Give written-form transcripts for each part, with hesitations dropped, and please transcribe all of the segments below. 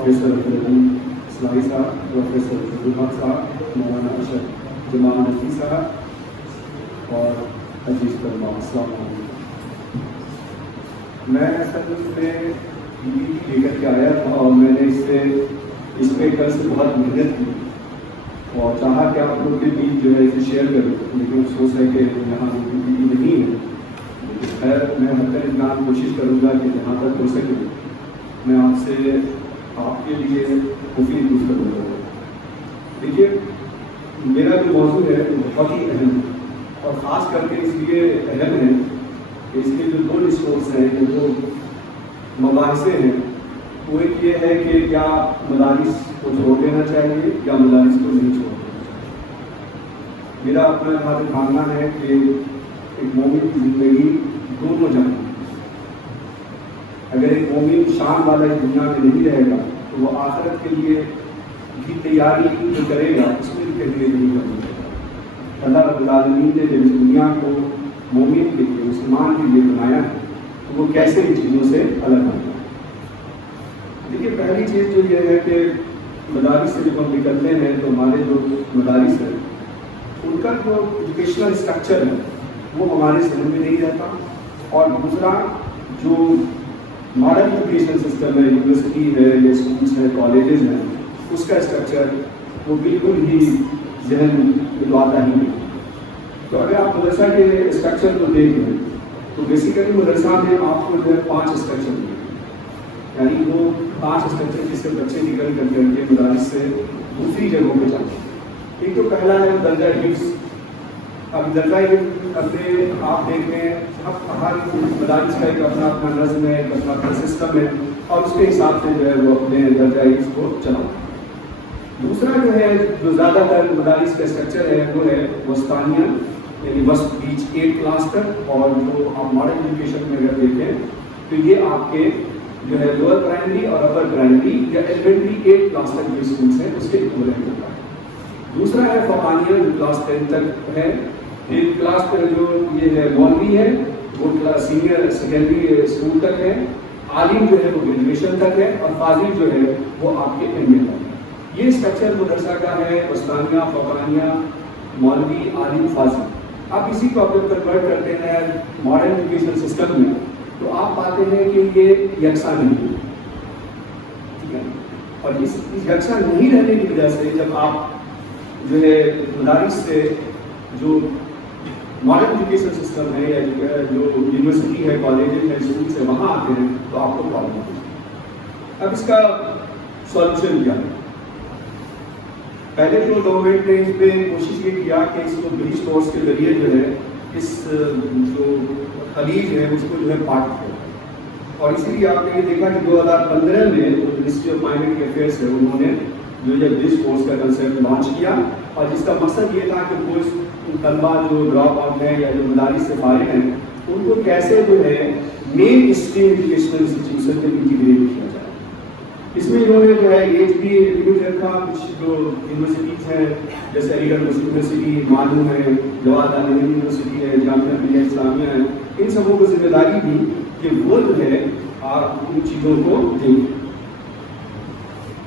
Professor اسلامی صاحب، professor الحق صاحب، مولانا اشرف جمال نقوی صاحب اور عزیز طلباء، السلام علیکم۔ میں اصل میں لے کر کے آیا تھا اور میں نے اس پہ کل سے بہت محنت کی اور چاہا کہ آپ لوگ کے بیچ جو ہے اسے شیئر کروں، لیکن افسوس ہے کہ یہاں نہیں ہے۔ خیر، میں حد تک امکان کوشش کروں گا کہ جہاں تک ہو سکے میں آپ سے آپ کے لیے مفید گفتگو کروں۔ دیکھیے، میرا جو موضوع ہے وہ بہت ہی اہم ہے اور خاص کر کے اس لیے اہم ہے کہ اس کے جو دو ڈسکورس ہیں، جو دو مباحثے ہیں، وہ ایک یہ ہے کہ کیا مدارس کو چھوڑ دینا چاہیے یا مدارس کو نہیں چھوڑ دینا چاہیے۔ میرا اپنا جہاں تک ماننا ہے کہ ایک مومن کی زندگی دونوں جہاں، اگر ایک مومن شان والا اس دنیا میں نہیں رہے گا تو وہ آخرت کے لیے کی تیاری جو کرے گا اس میں بھی کہیں نہیں کرنا چاہیے۔ اللہ رب العالمین نے جب اس دنیا کو مومن کے لیے، مسلمان کے لیے بنایا ہے تو وہ کیسے ان چیزوں سے الگ ہوتا ہے۔ دیکھیے، پہلی چیز جو یہ ہے کہ مدارس سے جب ہم نکلتے ہیں تو ہمارے جو مدارس ہیں ان کا جو ایجوکیشنل اسٹرکچر ہے وہ ہمارے ذہن میں نہیں رہتا، اور دوسرا جو ماڈرن ایجوکیشن سسٹم ہے، یونیورسٹی ہے یا اسکولس ہیں، کالجز ہیں، اس کا اسٹرکچر وہ بالکل ہی ذہن میں آتا ہی نہیں۔ تو اگر آپ مدرسہ کے اسٹرکچر کو دیکھیں تو بیسیکلی مدرسہ میں آپ کو جو ہے 5 اسٹرکچر ملے، یعنی وہ 5 اسٹرکچر جس سے بچے نکل کر کے مدارس سے دوسری جگہوں پہ جاتے ہیں۔ ایک تو پہلا ہے درجہ حفظ۔ اب درجہ حفظ اپنے آپ دیکھ رہے ہیں، ہر مدارس کا ایک اپنا اپنا نظم ہے، ایک اپنا اپنا سسٹم ہے، اور اس کے حساب سے جو ہے وہ اپنے درجہ حفظ کو چلاتے ہیں۔ دوسرا جو ہے، جو زیادہ تر مدارس کا اسٹرکچر ہے وہ ہے وسطانیہ، یعنی وسط بیچ 8 کلاس تک، اور جو آپ ماڈرن ایجوکیشن میں اگر دیکھیں تو یہ آپ کے جو ہے لوور پرائمری اور اپر پرائمری یا ایلیمنٹری 8 کلاس تک جو اسکولس ہیں اس کے ایکویولنٹ ہوتا ہے۔ دوسرا ہے فقانیہ، جو کلاس 10 تک ہے۔ ایک کلاس پر جو یہ ہے مولوی ہے، وہ کلاس سینئر سیکنڈری اسکول تک ہے۔ عالم جو ہے وہ گریجویشن تک ہے، اور فاضل جو ہے وہ آپ کے ایم اے تک ہے۔ یہ اسٹرکچر مدرسہ کا ہے، وسطانیہ، فقانیہ، مولوی، عالم، فاضل۔ آپ اسی کو اگر کنورٹ کرتے ہیں ماڈرن ایجوکیشن سسٹم میں تو آپ پاتے ہیں کہ یہ یکساں نہیں ہے، ٹھیک ہے۔ اور اس یکساں نہیں رہنے کی وجہ سے جب آپ جو ہے مدارس سے جو ماڈرن ایجوکیشن سسٹم ہے یا جو یونیورسٹی ہے، کالجز ہے، اسکول سے وہاں آتے ہیں تو آپ کو پرابلم ہوتی ہے۔ اب اس کا سولوشن کیا ہے؟ پہلے تو گورنمنٹ نے اس پہ کوشش یہ کیا کہ اس کو برج کورس کے ذریعے جو ہے اس جو خلیج ہے اس کو جو ہے پاٹ کیا، اور اسی لیے آپ نے یہ دیکھا کہ 2015 میں منسٹری آف مائنرٹی افیئرس ہے، انہوں نے جو یہ برج کورس کا کنسیپٹ لانچ کیا، اور جس کا مقصد یہ تھا کہ کوئی طلبا جو ڈراپ آؤٹ ہیں یا جو مدارس سے فارغ ہیں ان کو کیسے جو ہے مین اسٹریم ایجوکیشنل انسٹیٹیوشن میں انٹیگریٹ کیا جائے۔ اس میں انہوں نے جو ہے ایج بھی لمٹ رکھا، کچھ جو یونیورسٹیز ہیں جیسے علی گڑھ مسلم یونیورسٹی، مانو ہے، جواہر لال نہرو یونیورسٹی ہے، جامعہ ملیہ اسلامیہ ہے، ان سبوں کو ذمہ داری دی کہ وہ جو ہے ان چیزوں کو دیکھیں۔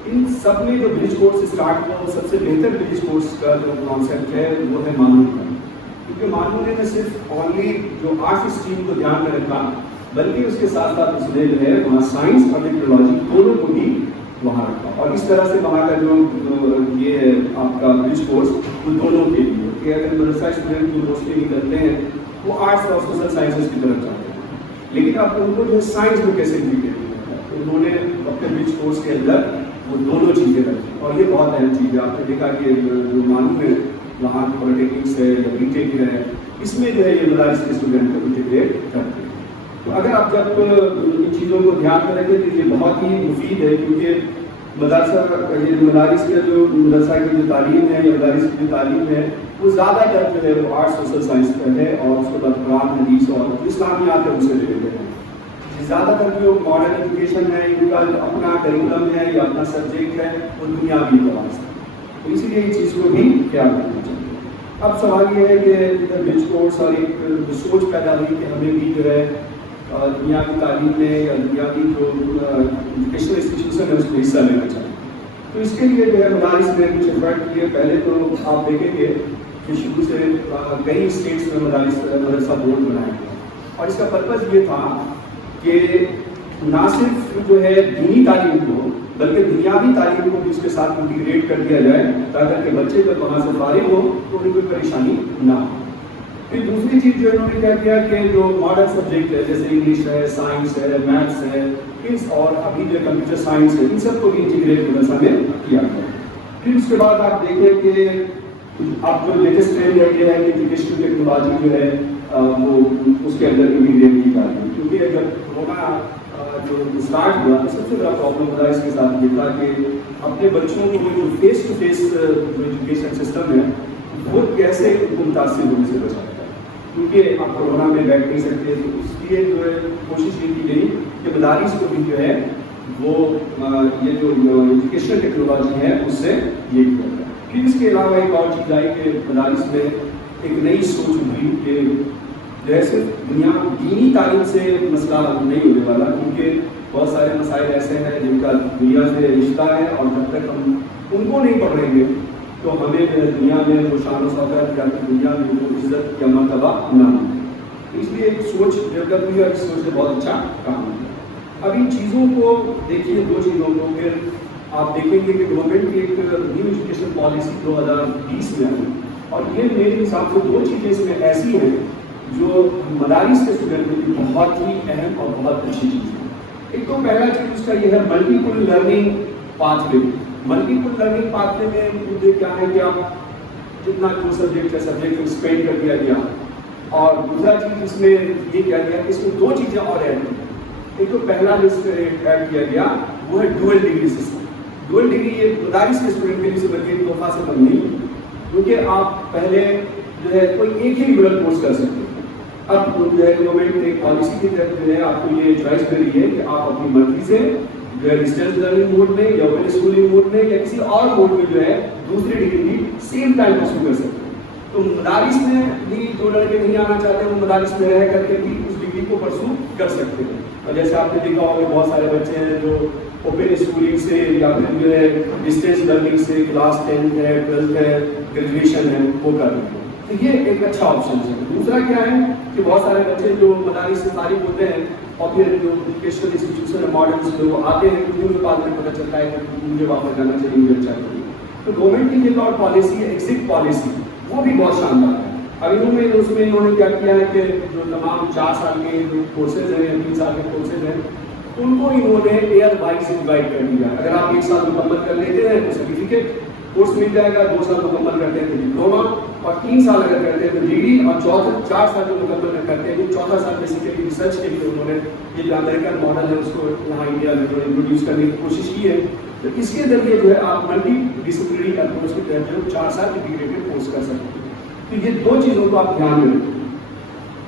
ان سب میں جو برج کورس اسٹارٹ ہوا، سب سے بہتر برج کورس کا جو کانسیپٹ ہے وہ ہے مانو کا، کیونکہ مانو نے نہ صرف اونلی جو آرٹس اسٹریم کو دھیان میں رکھا بلکہ اس کے ساتھ ساتھ اس نے جو ہے وہاں سائنس اور ٹیکنالوجی دونوں کو بھی وہاں رکھا، اور اس طرح سے وہاں کا جو یہ ہے آپ کا برج کورس وہ دونوں کے لیے کہ اگر مدرسہ اسٹوڈنٹ جو موسٹلی نکلتے ہیں وہ آرٹس اور سوشل سائنسز کی طرف جاتے ہیں، لیکن اب ان کو جو ہے سائنس میں کیسے انٹیگریٹ ہے تو انہوں نے اپنے برج کورس کے اندر وہ دونوں چیزیں رکھی، اور یہ بہت اہم چیز ہے۔ آپ نے دیکھا کہ جو معلوم ہے وہاں پولیٹیکنکس ہے یا بی ٹیک ہے، اس میں جو ہے یہ مدارس کے اسٹوڈنٹ کو انٹیگریٹ کرتے ہیں۔ تو اگر آپ جب ان چیزوں کو دھیان میں رکھیں تو یہ بہت ہی مفید ہے، کیونکہ مدرسہ یہ مدارس کا جو مدرسہ کی جو تعلیم ہے یا مدارس کی جو تعلیم ہے وہ زیادہ تر جو ہے وہ آرٹس سوشل سائنس پر ہے، اور اس کے بعد قرآن حدیث اور اسلامیات ہے ان سے ریلیٹڈ ہے۔ زیادہ تر جو ماڈرن ایجوکیشن ہے ان کا اپنا کریکولم ہے یا اپنا سبجیکٹ ہے وہ دنیاوی اعتبار سے، تو اسی لیے اس چیز کو بھی خیال رکھنا چاہیے۔ اب سوال یہ ہے کہ برج کورس اور ایک سوچ پیدا ہوئی کہ ہمیں بھی جو ہے دنیا کی تعلیم میں یا دنیا کی جو ایجوکیشنل انسٹیٹیوشن ہے اس میں حصہ لینا چاہتے ہیں. تو اس کے لیے جو ہے مدارس میں کچھ ایفرٹ کیے. پہلے تو آپ دیکھیں گے کہ شروع سے کئی اسٹیٹس میں مدرسہ بورڈ بنائے گئے اور اس کا پرپز یہ تھا کہ نہ صرف جو ہے دینی تعلیم کو بلکہ دنیاوی تعلیم کو بھی اس کے ساتھ انٹیگریٹ کر دیا جائے تاکہ کہ بچے جب وہاں سے فارغ ہو تو انہیں کوئی پریشانی نہ ہو. پھر دوسری چیز جو انہوں نے کیا کیا کہ جو ماڈرن سبجیکٹ ہے جیسے انگلش ہے, سائنس ہے, میتھس ہے, اور ابھی جو کمپیوٹر سائنس ہے, ان سب کو بھی انٹیگریٹ مدرسہ میں کیا گیا. پھر اس کے بعد آپ دیکھیں کہ اب جو لیٹسٹ ٹرینڈ ہے یہ ہے کہ ایجوکیشن ٹیکنالوجی جو ہے وہ اس کے اندر انٹیگریٹ کی جا رہی ہے. کیونکہ اگر کورونا جو اسٹارٹ ہوا تو سب سے بڑا پرابلم ہوتا ہے اس کے ساتھ یہ تھا کہ اپنے بچوں کو جو فیس ٹو فیس جو ایجوکیشن سسٹم ہے وہ کیسے ان کو متاثر ہونے سے بچاتا ہے. کیونکہ آپ کورونا میں بیٹھ نہیں سکتے تو اس لیے جو ہے کوشش یہ کی گئی کہ مدارس کو بھی جو ہے وہ یہ جو ایجوکیشنل ٹیکنالوجی ہے اس سے یہ کیا جائے. پھر اس کے علاوہ ایک اور چیز آئی کہ مدارس میں ایک نئی سوچ ہوئی کہ جیسے دنیا دینی تعلیم سے مسئلہ نہیں ہونے والا کیونکہ بہت سارے مسائل ایسے ہیں جن کا دنیا سے رشتہ ہے اور جب تک ہم ان کو نہیں پکڑیں گے تو ہمیں دنیا میں وہ شان و شوکت یا دنیا میں وہ عزت یا مرتبہ نہ ملے. اس لیے ایک سوچ ڈیولپ ہوئی اور اس سوچ سے بہت اچھا کام ہوا. اب ان چیزوں کو دیکھیے, دو چیزوں کو پھر آپ دیکھیں گے کہ گورنمنٹ کی ایک نیو ایجوکیشن پالیسی 2020 میں آئی اور یہ میرے حساب سے دو چیزیں اس میں ایسی ہیں جو مدارس کے اسٹوڈنٹ کے لیے بہت ہی اہم اور بہت اچھی چیز ہے. ایک تو پہلا چیز اس کا یہ ہے multiple learning path way. Multiple learning path way میں مجھے کیا ہے کہ آپ جتنا جو سبجیکٹ ہے سبجیکٹ کو ایکسپینڈ کر دیا گیا اور دوسرا چیز اس میں یہ کیا گیا کہ اس میں دو چیزیں اور ایڈ کی. ایک تو پہلا جو اس میں ایڈ کیا گیا وہ ہے dual degree system. Dual degree یہ مدارس کے اسٹوڈنٹ کے لیے بلکہ تحفہ سے کم نہیں کیونکہ آپ پہلے جو ہے کوئی ایک ہی ریگولر کورس کر سکتے ہیں. اب جو ہے گورنمنٹ نے پالیسی کی طرف جو ہے آپ کو یہ چوائس کری ہے کہ آپ اپنی مرضی سے جو ہے ڈسٹینس لرننگ موڈ میں یا اوپن اسکولنگ موڈ میں یا کسی اور موڈ میں جو ہے دوسری ڈگری بھی سیم ٹائم پرسو کر سکتے ہیں. تو مدارس میں بھی جو لڑکے نہیں آنا چاہتے وہ مدارس میں رہ کر کے بھی اس ڈگری کو پرسو کر سکتے ہیں. اور جیسے آپ نے دیکھا ہوگا بہت سارے بچے ہیں جو اوپن اسکولنگ سے یا پھر جو ہے ڈسٹینس لرننگ سے کلاس 10 ہے 12 ہے گریجویشن ہے وہ کر رہے ہیں. تو یہ ایک اچھا آپشن ہے. دوسرا کیا ہے کہ بہت سارے بچے جو مدارس سے فارغ ہوتے ہیں اور پھر جو ایجوکیشنل انسٹیٹیوشن ماڈرن سے وہ آتے ہیں تو ان کے بعد میں پتہ چلتا ہے کہ مجھے واپس جانا چاہیے, مجھے اچھا چاہیے. تو گورنمنٹ کی یہ اور پالیسی ہے ایگزٹ پالیسی وہ بھی بہت شاندار ہے. اب انہوں نے اس میں انہوں نے کیا کیا ہے کہ جو تمام 4 سال کے جو کورسز ہیں یا 3 سال کے کورسز ہیں ان کو انہوں نے ایئر وائز ڈیوائڈ کر دیا. اگر آپ 1 سال مکمل کر لیتے ہیں تو سرٹیفکیٹ کورس مل جائے گا, 2 سال مکمل کرتے ہیں تو ڈپلوما, اور 3 سال اگر کرتے ہیں تو ڈگری, اور 4 سال جو مکمل کرتے ہیں تو 4 سال بیسیکلی ریسرچ کے لیے انہوں نے یہ جو امریکن ماڈل ہے اس کو یہاں انڈیا میں انٹروڈیوس کرنے کی کوشش کی ہے. تو اس کے ذریعے جو ہے آپ ملٹی ڈسپلنری اپروچ کے تحت جو 4 سال انٹیگریٹڈ کورس کر سکتے ہیں. تو یہ دو چیزوں کو آپ دھیان میں رکھیں.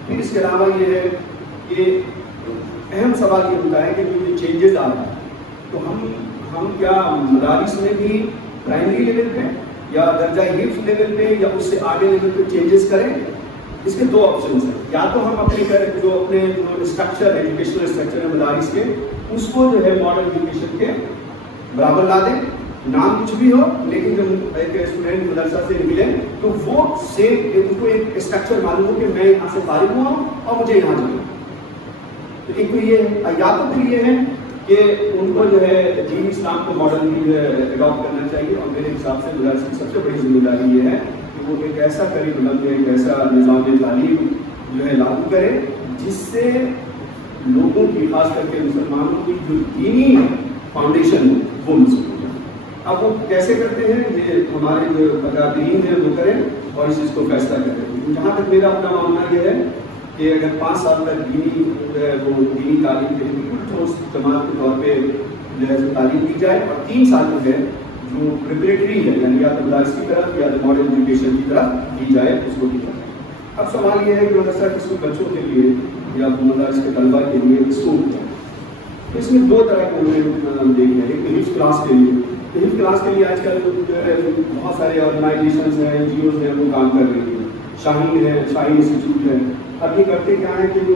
پھر اس کے علاوہ یہ ہے کہ اہم سوال یہ ہوتا ہے کہ جو یہ چینجز آ رہے ہیں تو ہم کیا مدارس میں بھی پرائمری لیول پہ یا درجہ حفظ لیول پہ یا اس سے آگے لیول پہ چینجز کریں. اس کے 2 آپشنس ہیں. یا تو ہم اپنے جو اسٹرکچر ایجوکیشنل اسٹرکچر ہے مدارس کے اس کو جو ہے ماڈرن ایجوکیشن کے برابر لا دیں, نام کچھ بھی ہو لیکن جب ایک اسٹوڈنٹ مدرسہ سے نکلے تو وہ ان کو ایک اسٹرکچر معلوم ہو کہ میں یہاں سے فارغ ہوا ہوں اور مجھے یہاں جانا. تو ایک تو یہ ہے, یا تو پھر یہ ہے کہ ان کو جو ہے دین اسلام کو ماڈرن بھی اڈاپٹ کرنا چاہیے. اور میرے حساب سے مدارس کی سب سے بڑی ذمہ داری یہ ہے کہ وہ ایک ایسا کریکولم ایک ایسا نظام تعلیم جو ہے لاگو کرے جس سے لوگوں کی, خاص کر کے مسلمانوں کی جو دینی فاؤنڈیشن ہے وہ مضبوط ہو جائے. اب وہ کیسے کرتے ہیں یہ ہمارے جو اکابرین ہیں وہ کریں اور اس چیز کو فیصلہ کریں. جہاں تک میرا اپنا ماننا یہ ہے کہ اگر 5 سال تک دینی تعلیم کے بالکل ٹھوس جماعت کے طور پہ جو ہے تعلیم دی جائے اور 3 سال جو ہے جو پریپریٹری ہے یعنی یا تو مدارس کی طرف یا ماڈرن ایجوکیشن کی طرف دی جائے اس کو دی جائے. اب سوال یہ ہے کہ مدرسہ کس کو بچوں کے لیے یا مدارس کے طلبا کے لیے اس کو اس میں 2 طرح کے دیکھ ہیں. ایک حفظ کلاس کے لیے, حفظ کلاس کے لیے آج کل جو ہے بہت سارے آرگنائزیشنز ہیں این جی اوز ہیں وہ کام کر رہی ہیں. شاہین ہے, شاہین انسٹیٹیوٹ ہے. اب یہ کرتے کیا ہے کہ جو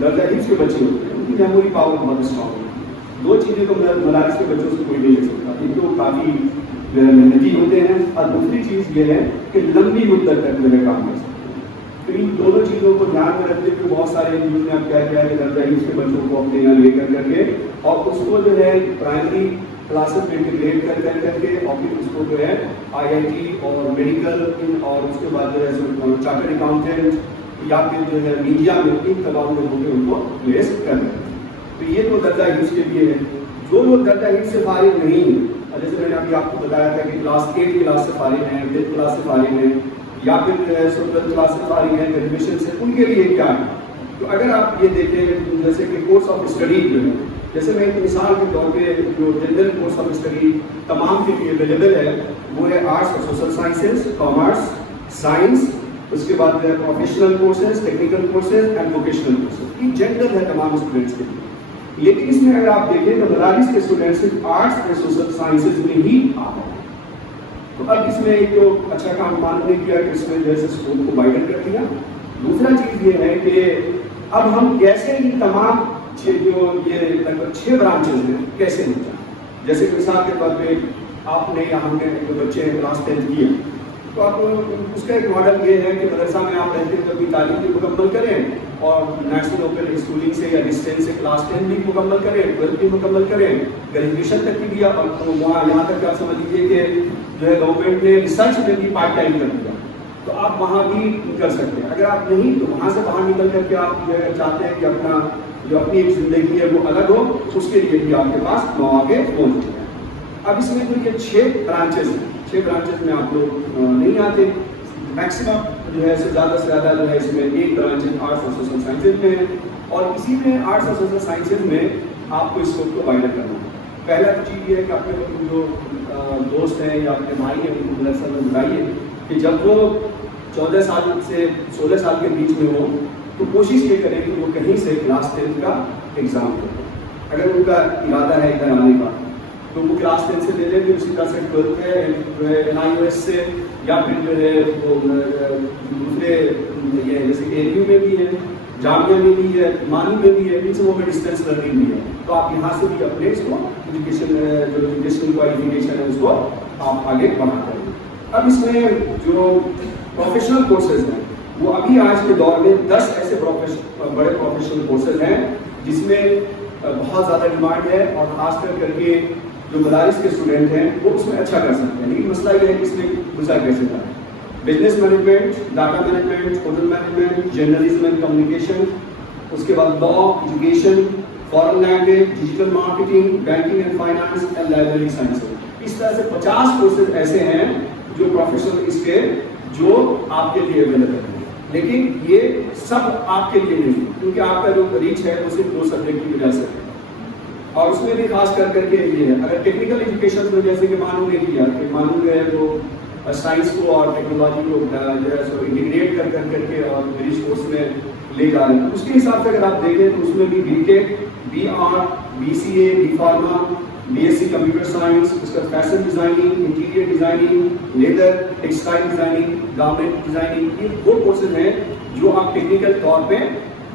درجہ حفظ کے بچے ہوتے ہیں ان کی میموری پاور بہت اسٹرانگ ہوتی ہے. 2 چیزیں تو مدارس کے بچوں سے کوئی نہیں لے سکتا. ایک تو کافی محنتی ہوتے ہیں اور دوسری چیز یہ ہے کہ لمبی مدت تک جو ہے کام کر سکتے ہیں. تو ان دونوں چیزوں کو دھیان میں رکھتے ہوئے بہت سارے انجینئر نے اب کیا کیا ہے کہ درجہ حفظ کے بچوں کو اپنے یہاں لے کر کے اور اس کو جو ہے پرائمری کلاسز میں انٹیگریٹ کر کے اور پھر اس کو جو ہے IIT اور میڈیکل اور اس کے بعد جو ہے چارٹرڈ اکاؤنٹنٹ یا پھر جو ہے میڈیا میں ان تمام لوگوں کے ان کو پلیس کر رہے ہیں. تو یہ تو درجہ حفظ کے لیے ہے. جو لوگ درجہ حفظ سے فارغ نہیں ہیں, جیسے میں نے ابھی آپ کو بتایا تھا کہ کلاس 8 کلاس سے فارغ ہیں, 10th کلاس سے فارغ ہیں یا پھر 12th کلاس سے فارغ ہیں گریجویشن سے, ان کے لیے کیا ہے؟ تو اگر آپ یہ دیکھیں جیسے کہ کورس آف اسٹڈی جو ہے, جیسے میں ایک مثال کے طور پہ جو جنرل کورس آف اسٹڈی تمام کے لیے اویلیبل ہے وہ ہے آرٹس اور سوشل سائنسز, کامرس, سائنس, اس کے بعد جو ہے professional courses, technical courses and vocational courses. یہ جنرل ہے تمام اسٹوڈنٹس کے لیے. لیکن اس میں اگر آپ دیکھیں تو مدارس کے اسٹوڈنٹس صرف آرٹس اور سوشل سائنسز میں ہی آ رہے ہیں. تو اب اس میں ایک جو اچھا کام ماننے کیا کہ اس میں جو ہے اسکول کو وائڈن کر دیا. دوسرا چیز یہ ہے کہ اب ہم کیسے ان تمام جو یہ لگ بھگ 6 برانچز ہیں کیسے ہو جائیں. جیسے کہ مثال کے طور پہ آپ نے یا ہم نے جو بچے ہیں کلاس 10 کیا تو آپ اس کا ایک ماڈل یہ ہے کہ مدرسہ میں آپ رہتے ہیں تو اپنی تعلیم بھی مکمل کریں اور نیشنل اوپن اسکولنگ سے یا ڈسٹینس سے کلاس 10 بھی مکمل کریں, 12 بھی مکمل کریں, گریجویشن تک کی بھی. اور وہاں یہاں تک آپ سمجھ لیجیے کہ جو ہے گورنمنٹ نے ریسرچ میں بھی پارٹ ٹائم کر دیا تو آپ وہاں بھی کر سکتے ہیں. اگر آپ نہیں تو وہاں سے باہر نکل کر کے آپ جو ہے چاہتے ہیں کہ اپنا جو اپنی ایک زندگی ہے وہ الگ ہو, اس کے لیے بھی آپ کے پاس مواقع موجود ہیں. اب اس میں جو یہ 6 برانچز ہیں, 6 برانچز میں آپ لوگ نہیں آتے. میکسیمم جو ہے زیادہ سے زیادہ جو ہے اس میں ایک برانچ آرٹس اور سوشل سائنسز میں ہے اور اسی میں آرٹس اور سوشل سائنسز میں آپ کو اس کو وائڈر کرنا ہے. پہلا چیز یہ ہے کہ اپنے جو دوست ہیں یا اپنے بھائی ہیں ان کو مدرسہ میں بتائیے کہ جب وہ 14 سال سے 16 سال کے بیچ میں ہو تو کوشش یہ کریں کہ وہ کہیں سے کلاس 10 کا ایگزام دیں. اگر ان کا ارادہ ہے ادھر آنے کا تو وہ کلاس 10 سے لے لیں, پھر اسی طرح سے 12 ہے جو ہے NIOS سے یا پھر جو ہے وہ دوسرے یہ جیسے ANU میں بھی ہے, جامعہ میں بھی ہے, مانی میں بھی ہے, ان سبوں میں ڈسٹینس لرننگ بھی ہے. تو آپ یہاں سے بھی اپنے اس کو ایجوکیشن جو ایجوکیشنل کوالیفیکیشن ہے اس کو آپ آگے بڑھا کریں. اب اس میں جو پروفیشنل کورسز ہیں وہ ابھی آج کے دور میں 10 ایسے بڑے پروفیشنل کورسز ہیں جس میں بہت زیادہ ڈیمانڈ ہے اور خاص کر کے جو مدارس کے اسٹوڈنٹ ہیں وہ اس میں اچھا کر سکتے ہیں. لیکن مسئلہ یہ ہے کہ اس میں گزرا کیسے جائے. Business management, data management, hotel management, journalism and communication, اس کے بعد law, education, foreign language, digital marketing, banking and finance and library science. اس طرح سے 50 کورسز ایسے ہیں جو پروفیشنل اس کے جو آپ کے لیے اویلیبل ہیں. لیکن یہ سب آپ کے لیے نہیں کیونکہ آپ کا جو ریچ ہے وہ صرف 2 سبجیکٹ کی وجہ سے ہے. اور اس میں بھی خاص کر کے یہ ہے اگر ٹیکنیکل ایجوکیشن میں جیسے کہ مانو نے کیا کہ مانو جو ہے وہ سائنس کو اور ٹیکنالوجی کو جو ہے سو انٹیگریٹ کر کے اور میری کورس میں لے جا رہے ہیں. اس کے حساب سے اگر آپ دیکھیں تو اس میں بھی BTech, BR, BCA, B Pharma, BSc computer science, اس کا fashion designing, interior designing, leather, textile designing, garment designing, یہ وہ کورسز ہیں جو آپ ٹیکنیکل طور پہ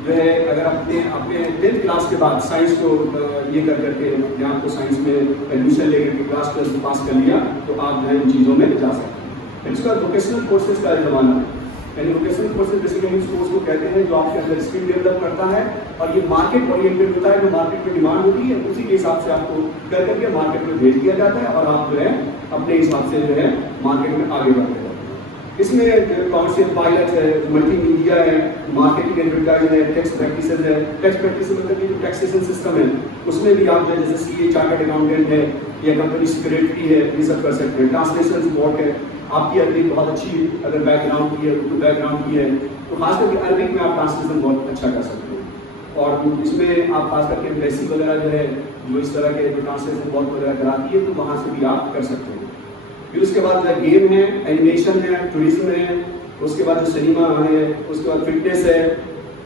جو ہے اگر اپنے 10th کلاس کے بعد سائنس کو یہ کر کے اپنے آپ کو سائنس میں ایڈمیشن لے کر کے کلاس 12 پاس کر لیا تو آپ جو ہے ان چیزوں میں جا سکتے ہیں. اس کا ووکیشنل کورسز کا زمانہ ہے. یعنی ووکیشنل کورسز بیسیکلی اس کورس کو کہتے ہیں جو آپ کے اندر اسکل ڈیولپ کرتا ہے اور یہ مارکیٹ اورینٹڈ ہوتا ہے. جو مارکیٹ میں ڈیمانڈ ہوتی ہے اسی کے حساب سے آپ کو کر کے مارکیٹ میں بھیج دیا جاتا ہے اور آپ جو ہے اپنے حساب سے جو ہے مارکیٹ میں آگے بڑھتے ہیں. اس میں کامرشل پائلٹ ہے, ملٹی میڈیا ہے, مارکیٹنگ ایڈورٹائزنگ ہے, ٹیکس پریکٹسز ہے. ٹیکس پریکٹسز مطلب جو ٹیکسیشن سسٹم ہے اس میں بھی آپ جو ہے جیسے CA چارٹرڈ اکاؤنٹنٹ ہے یا کمپنی سیکریٹری ہے یہ سب کر سکتے ہیں. ٹرانسلیشن سپورٹ ہے, آپ کی عربک بہت اچھی اگر بیک گراؤنڈ کی ہے, اردو بیک گراؤنڈ کی ہے تو خاص کر کے عربک میں آپ ٹرانسلیشن بہت اچھا کر سکتے ہیں. اور اس میں آپ خاص کر کے بیسک وغیرہ جو ہے جو اس طرح کے جو ٹرانسلیشن بہت وغیرہ کراتی ہے تو وہاں سے بھی آپ کر سکتے ہیں. پھر اس کے بعد گیم ہے, اینیمیشن ہے, ٹورزم ہے, اس کے بعد جو سنیما ہے, اس کے بعد فٹنس ہے,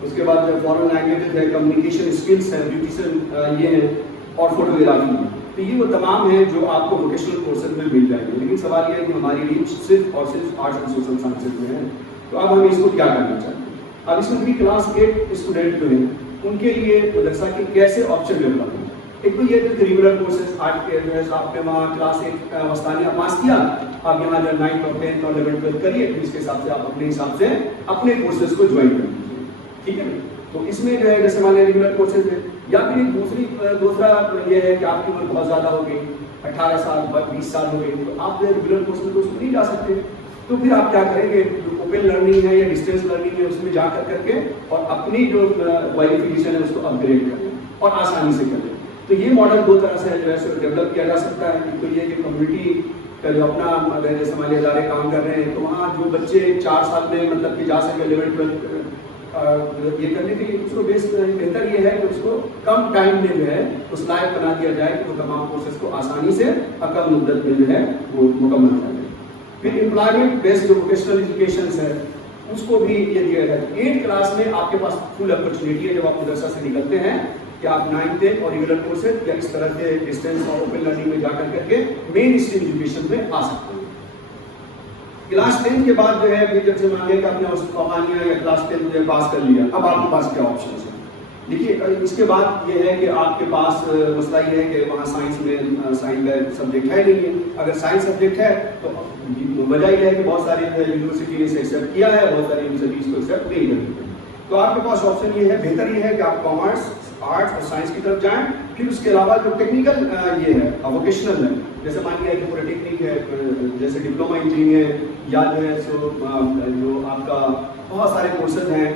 اس کے بعد جو فارن لینگویجز ہے, کمیونیکیشن اسکلس ہے, بیوٹیشن یہ ہے اور فوٹوگرافی. تو یہ وہ تمام ہیں جو آپ کو ووکیشنل کورسز میں مل جائیں گے. لیکن سوال یہ ہے کہ ہماری ریچ صرف اور صرف آرٹس اینڈ سوشل سائنسز میں ہے تو اب ہم اس کو کیا کرنا چاہتے ہیں. اب اس میں بھی کلاس 8 اسٹوڈنٹ جو ہیں ان کے لیے مدرسہ کے کیسے آپشن ڈیولپ ہیں. ایک تو یہ کہ ریگولر کورسز آج کے جو ہے آپ نے وہاں کلاس 1 وسطانیہ پاس کیا, آپ یہاں جو 9th اور 10th اور 11th 12th کریے, پھر اس کے حساب سے آپ اپنے حساب سے اپنے کورسز کو جوائن کر لیجیے, ٹھیک ہے. تو اس میں جو ہے جیسے مان لیں ریگولر کورسز ہے, یا پھر ایک دوسرا یہ ہے کہ آپ کی عمر بہت زیادہ ہو گئی, 18 سال 20 سال ہو گئی, تو آپ جو ہے ریگولر کورسز کو اس میں نہیں جا سکتے. تو پھر آپ کیا کریں گے, جو اوپن لرننگ ہے یا ڈسٹینس لرننگ ہے اس میں جا کر کے اور اپنی جو کوالیفیکیشن ہے اس کو اپ گریڈ کریں اور آسانی سے کریں. تو یہ ماڈل دو طرح سے جو ہے ڈیولپ کیا جا سکتا ہے. ایک تو یہ کہ کمیونٹی کا جو اپنا اگر جیسے ہمارے ادارے کام کر رہے ہیں تو وہاں جو بچے 4 سال میں مطلب کہ جا سکے 11 12 یہ کرنے کے لیے اس کو بیس بہتر یہ ہے کہ اس کو کم ٹائم میں جو ہے اس لائق بنا دیا جائے کہ وہ تمام کورسز کو آسانی سے کم مدت میں جو ہے وہ مکمل کر لیں. پھر امپلائمنٹ بیسڈ جو ووکیشنل ایجوکیشنس ہے اس کو بھی یہ دیا جائے. 8 کلاس میں آپ کے پاس فل اپرچونیٹی ہے جب آپ مدرسہ سے نکلتے ہیں کہ آپ 9th 10th اور ریگولر کورسز یا اس طرح سے ڈسٹینس اور اوپن لرننگ میں جا کر کے مین اسٹریم ایجوکیشن میں آ سکتے ہیں. کلاس 10 کے بعد جو ہے پھر جب سے مان لیا کہ آپ نے افغانیہ یا کلاس 10 جو ہے پاس کر لیا, اب آپ کے پاس کیا آپشنس ہیں. دیکھیے اس کے بعد یہ ہے کہ آپ کے پاس مسئلہ یہ ہے کہ وہاں سائنس میں سائنس کا سبجیکٹ ہے نہیں ہے. اگر سائنس سبجیکٹ ہے تو وجہ یہ ہے کہ بہت ساری یونیورسٹی نے اسے ایکسیپٹ کیا ہے, بہت ساری یونیورسٹی اس کو ایکسیپٹ نہیں کرتی. تو آپ کے پاس آپشن یہ ہے, بہتر یہ ہے کہ آپ کامرس آرٹس اور سائنس کی طرف جائیں. پھر اس کے علاوہ جو ٹیکنیکل یہ ہے ووکیشنل ہے, جیسے مان لیا کہ پورا ٹیکنیک ہے, جیسے ڈپلوما انجینئرنگ ہے, یا جو ہے سو جو آپ کا بہت سارے کورسز ہیں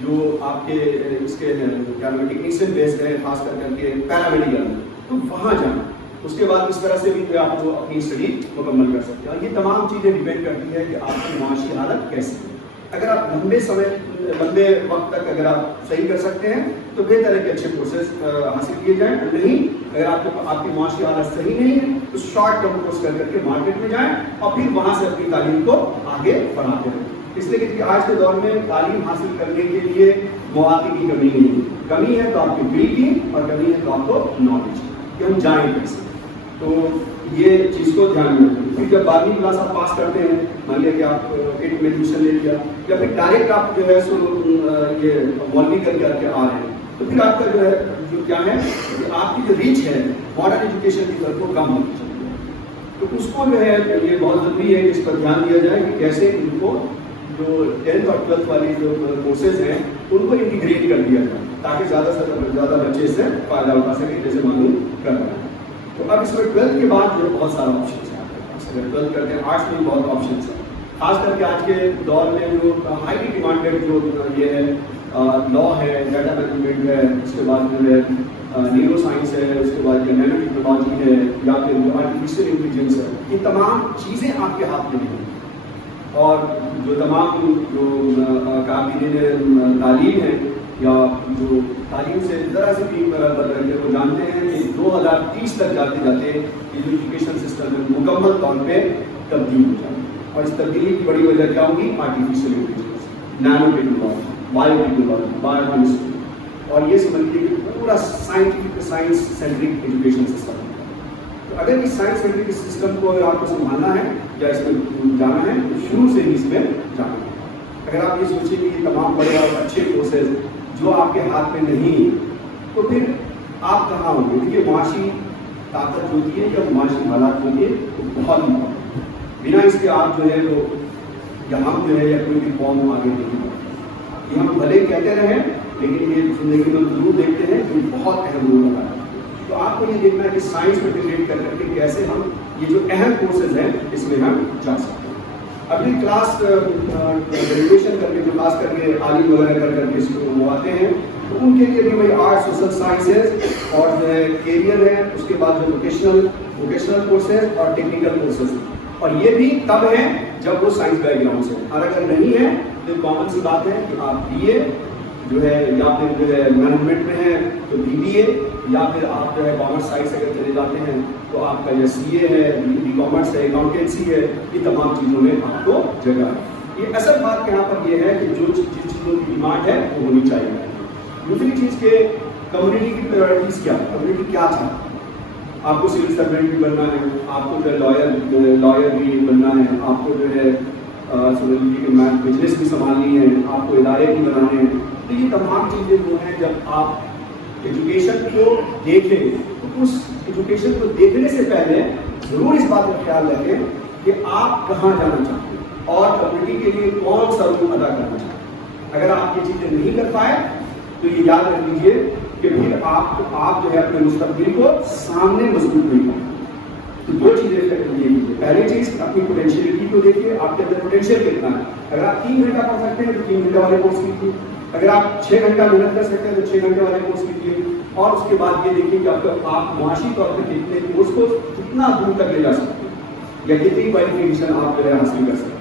جو آپ کے اس کے کیا نام ٹیکنیشین بیسڈ ہے, خاص کر کے پیرامیڈیکل, تو وہاں جائیں. اس کے بعد اس طرح سے بھی آپ کو اپنی اسٹڈی مکمل کر سکتے ہیں. اور یہ تمام چیزیں ڈپینڈ کرتی ہے کہ آپ کی معاشی حالت کیسی ہے. اگر آپ لمبے وقت تک اگر آپ صحیح کر سکتے ہیں تو بہتر ہے کہ اچھے کورسز حاصل کیے جائیں. نہیں, اگر آپ کی معاشی حالت صحیح نہیں ہے تو شارٹ ٹرم کورس کر کے مارکیٹ میں جائیں اور پھر وہاں سے اپنی تعلیم کو آگے بڑھاتے رہیں. اس لیے کہ آج کے دور میں تعلیم حاصل کرنے کے لیے مواقع کی کمی نہیں ہے. کمی ہے تو آپ کی فیلڈ کی, اور کمی ہے تو آپ کو نالج کی کہ ہم جائیں کیسے. تو یہ چیز کو دھیان میں رکھیں. پھر جب 12ویں کلاس آپ پاس کرتے ہیں, مان لیا کہ آپ 8 میں ایڈمیشن لے لیا, یا پھر ڈائریکٹ آپ جو ہے سو یہ مولوی کر کے آ رہے ہیں, تو پھر آپ کا جو ہے جو کیا ہے کہ آپ کی جو ریچ ہے ماڈرن ایجوکیشن کی طرف وہ کم ہوتی چاہیے. تو اس کو جو ہے یہ بہت ضروری ہے کہ اس پر دھیان دیا جائے کہ کیسے ان کو جو 10th اور 12th والی جو کورسز ہیں ان کو انٹیگریٹ کر دیا جائے تاکہ زیادہ سے زیادہ بچے اس سے فائدہ اٹھا سکیں, جیسے معلوم کر رہے ہیں. تو اب اس میں 12th کے بعد جو بہت سارا آپشنس ہیں آپ کے پاس. اگر 12th کرتے ہیں آرٹس میں بہت آپشنس ہیں, خاص کر کے آج کے دور میں جو ہائیلی ڈیمانڈیڈ جو یہ ہے لا ہے, ڈیٹا مینجمنٹ ہے, اس کے بعد جو ہے نیورو سائنس ہے, اس کے بعد جو نینو ٹیکنالوجی ہے, یا پھر جو آرٹیفیشیل انٹیلیجنس ہے, یہ تمام چیزیں آپ کے ہاتھ میں ہیں. اور جو تمام جو قابلین تعلیم ہے یا جو تعلیم سے ذرا سے بھی وہ جانتے ہیں کہ 2030 تک جاتے جاتے یہ جو ایجوکیشن سسٹم ہے مکمل طور پہ تبدیل ہو جائے. اور اس تبدیلی کی بڑی وجہ کیا ہوگی؟ Artificial intelligence, Nano technology, bio technology, bio chemistry, اور یہ سمجھیے کہ پورا سائنس سینٹرک ایجوکیشن سسٹم. تو اگر اس سائنس سینٹرک سسٹم کو اگر آپ کو سنبھالنا ہے یا اس میں جانا ہے تو شروع سے ہی اس میں جانا ہے. اگر آپ یہ سوچیں کہ یہ تمام بڑے اور اچھے کورسز جو آپ کے ہاتھ میں نہیں تو پھر آپ کہاں ہوں گے؟ دیکھیے معاشی طاقت ہوتی ہے یا معاشی حالات ہوتی ہے تو بہت امپورٹنٹ. بنا اس کے آپ جو ہے وہ یا ہم جو ہے یا کوئی بھی قوم آگے نہیں بڑھتی. یہ ہم بھلے کہتے رہیں لیکن یہ زندگی میں ضرور دیکھتے ہیں کہ بہت اہم رول ادا ہے. تو آپ کو یہ دیکھنا ہے کہ سائنس میں انٹیگریٹ کر کے کیسے ہم یہ جو اہم کورسز ہیں اس میں ہم جا سکتے ہیں. ابھی کلاس گریجویشن کر کے جو خاص کر کے عالم وغیرہ کر کے اس کو وہ آتے ہیں تو ان کے لیے بھی وہی آرٹ سوشل سائنسز اور جو ہے کیریئر ہے, اس کے بعد جو ووکیشنل کورسز اور ٹیکنیکل کورسز, اور یہ بھی تب ہیں جب وہ سائنس بیک گراؤنڈ سے. اور اگر نہیں ہے تو کامن سی بات ہے کہ آپ BA جو ہے یا پھر جو ہے مینجمنٹ میں ہے تو BBA, یا پھر آپ جو ہے کامرس سائڈ سے اگر چلے جاتے ہیں تو آپ کا جو CA ہے, بی کامرس ہے, اکاؤنٹنسی ہے, یہ تمام چیزوں میں آپ کو جگہ ہے. یہ اصل بات یہاں پر یہ ہے کہ جو جس چیزوں کی ڈیمانڈ ہے وہ ہونی چاہیے. دوسری چیز کہ کمیونٹی کی پرائرٹیز کیا ہے, کمیونٹی کیا چاہتا ہے. آپ کو سول سروینٹ بھی بننا ہے, آپ کو جو ہے لائر بھی بننا ہے, آپ کو جو ہے بزنس بھی سنبھالنی ہے, آپ کو ادارے بھی بنانے ہیں. تو یہ تمام چیزیں جو ہیں جب آپ ایجوکیشن کو دیکھیں تو اس ایجوکیشن کو دیکھنے سے پہلے ضرور اس بات کا خیال رکھیں کہ آپ کہاں جانا چاہتے ہیں اور کمیونٹی کے لیے کون سا رول ادا کرنا چاہتے ہیں. اگر آپ یہ چیزیں نہیں کر پائے تو یہ یاد رکھ لیجیے کہ پھر آپ جو ہے اپنے مستقبل کو سامنے مضبوط نہیں کریں. تو دو چیزیں یہ پہلی چیز اپنی پوٹینشیلٹی کو دیکھیے, آپ کے اندر پوٹینشیل کتنا ہے. اگر آپ 3 گھنٹہ پڑھ سکتے ہیں تو 3 گھنٹے والے کورس کیجیے, اگر آپ 6 گھنٹہ محنت کر سکتے ہیں تو 6 گھنٹے والے کورس کیجیے, اور اس کے بعد یہ دیکھیے کہ آپ معاشی طور پہ کتنے کورس کو کتنا دور تک لے جا سکتے ہیں یا کتنی کوالیفیکیشن آپ جو ہے حاصل کر سکتے ہیں.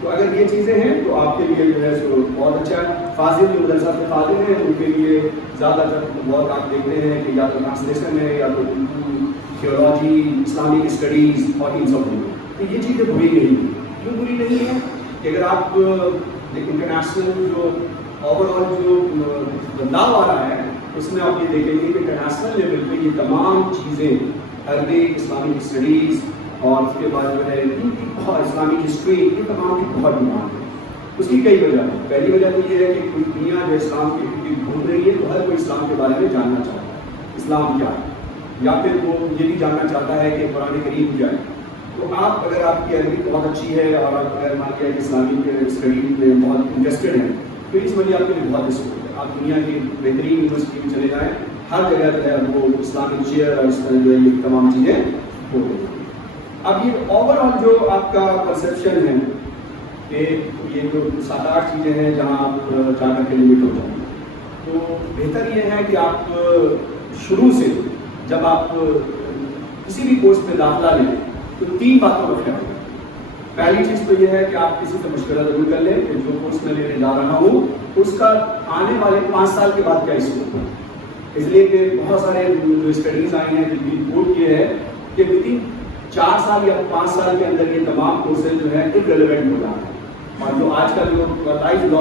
تو اگر یہ چیزیں ہیں تو آپ کے لیے جو ہے سو بہت اچھا ہے. فاضل جو مدرسہ سے فاضل ہیں ان کے لیے زیادہ تر بہت آپ دیکھتے ہیں کہ یا تو ٹرانسلیشن ہے یا تو تھیولوجی, اسلامک اسٹڈیز اور ان سب میں. تو یہ چیزیں بری نہیں ہیں. کیوں بری نہیں ہے کہ اگر آپ انٹرنیشنل جو اوور آل جو بدلاؤ آ رہا ہے اس میں آپ یہ دیکھیں گے کہ انٹرنیشنل لیول پہ یہ تمام چیزیں عربک, اسلامک اسٹڈیز اور اس کے بعد جو ہے اسلامک ہسٹری, یہ تمام کی بہت ڈیمانڈ ہے. اس کی کئی وجہ ہیں. پہلی وجہ تو یہ ہے کہ پوری دنیا جو اسلام کی گھوم رہی ہے تو ہر کوئی اسلام کے بارے میں جاننا چاہتا ہے اسلام کیا ہے, یا پھر وہ یہ بھی جاننا چاہتا ہے کہ قرآن کریم کیا ہے. تو آپ اگر آپ کی عربی بہت اچھی ہے اور آپ اگر مان لیا کہ اسلامک اسٹڈی میں بہت انٹرسٹڈ ہیں تو اس وجہ آپ کے لیے بہت اسکوپ ہے. آپ دنیا کی بہترین یونیورسٹی میں چلے جائیں, ہر جگہ جو ہے وہ اسلامک چیئر اور اس طرح جو ہے یہ تمام چیزیں ہو رہی ہیں. اب یہ اوور آل جو آپ کا پرسیپشن ہے کہ یہ جو 7-8 چیزیں ہیں جہاں آپ جا کر کے لمٹ ہو جائیں, تو بہتر یہ ہے کہ آپ شروع سے جب آپ کسی بھی کورس میں داخلہ لیں تو 3 باتوں کا خیال رکھیں. پہلی چیز تو یہ ہے کہ آپ کسی سے مشورہ ضرور کر لیں کہ جو کورس میں لینے جا رہا ہوں اس کا آنے والے 5 سال کے بعد کیا اسکوپ ہے. اس لیے کہ بہت سارے جو اسٹڈیز آئی ہیں جن کی رپورٹ یہ ہے کہ ودن 4 سال یا 5 سال کے اندر یہ تمام کورسز جو ہیں irrelevant ہو جاتے ہیں. اور جو آج کل جو لائف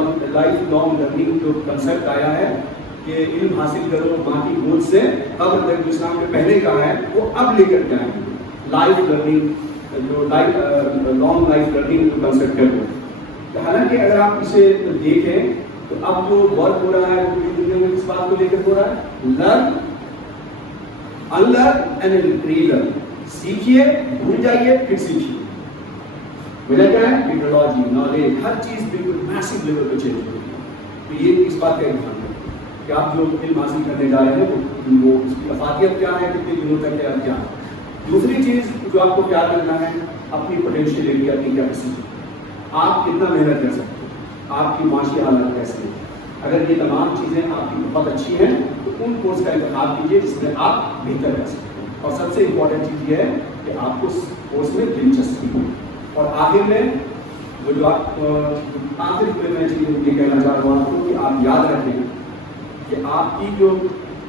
لانگ لرننگ جو کنسیپٹ آیا ہے کہ علم حاصل کرو باقی گول سے قبل تک جو اسلام کے پہلے کا ہے وہ اب لے کر کے آئیں گے. لائف لرننگ جو لانگ لائف لرننگ جو کنسیپٹ ہے وہ, حالانکہ اگر آپ اسے دیکھیں تو اب جو ورک ہو رہا ہے پوری دنیا میں کس بات کو لے کر ہو رہا ہے, لرن, انلرن اینڈ ری لرن. سیکھیے, بھول جائیے, پھر سیکھیے. وجہ کیا ہے؟ ٹیکنالوجی, نالج, ہر چیز بالکل میسو لیول پہ چینج ہو رہی ہے. تو یہ اس بات کا امکان ہے کہ آپ جو علم حاصل کرنے جا رہے ہیں وہ اس کی افادیت کیا ہے, کتنے دنوں تک کیا ہے. دوسری چیز جو آپ کو کیا کرنا ہے, اپنی پوٹینشیلٹی, اپنی کیپیسٹی, آپ کتنا محنت کر سکتے ہیں, آپ کی معاشی حالت کیسے ہے. اگر یہ تمام چیزیں آپ کی بہت اچھی ہیں تو ان کورس کا انتخاب کیجیے جس میں آپ بہتر کر سکتے ہیں. اور سب سے امپورٹنٹ چیز یہ ہے کہ آپ کو اس کورس میں دلچسپی ہو. اور آخر میں وہ جو آپ آخر میں چیز یہ کہنا چاہ رہا ہوں کہ آپ یاد رکھیں کہ آپ کی جو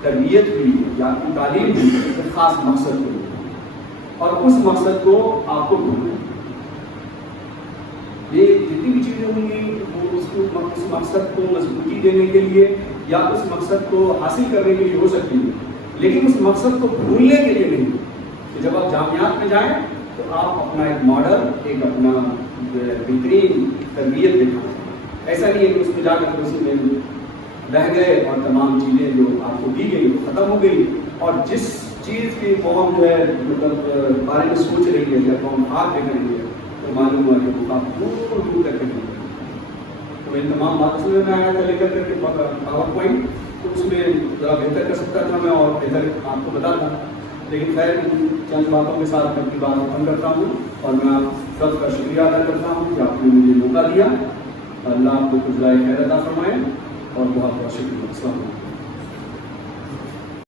تربیت ہوئی ہے یا آپ کی تعلیم ہوئی ہے ایک خاص مقصد کو, اور اس مقصد کو آپ کو ڈھونڈنا ہے. یہ جتنی بھی چیزیں ہوں گی وہ اس مقصد کو مضبوطی دینے کے لیے یا اس مقصد کو حاصل کرنے کے لیے ہو سکتی ہے, لیکن اس مقصد کو بھولنے کے لیے نہیں. کہ جب آپ جامعات میں جائیں تو آپ اپنا ایک ماڈل, ایک اپنا بہترین تربیت دکھائیں. ایسا نہیں ہے کہ اس میں جا کر اسی میں رہ گئے اور تمام چیزیں جو آپ کو دی گئی وہ ختم ہو گئی, اور جس چیز کی قوم جو ہے مطلب بارے میں سوچ رہی ہے یا قوم ہاتھ دیکھ رہی ہے تو معلوم ہوا کہ وہ آپ دور دور تک کریں. تو ان تمام باتوں میں آیا تھا لے کر کے پاور پوائنٹ, تو اس میں ذرا بہتر کر سکتا تھا میں اور بہتر آپ کو بتاتا, لیکن خیر چند باتوں کے ساتھ اپنی بات ختم کرتا ہوں. اور میں آپ سب کا شکریہ ادا کرتا ہوں کہ آپ نے مجھے موقع دیا. اللہ آپ کو کچھ خیر عطا فرمائے اور بہت بہت شکریہ. السلام علیکم.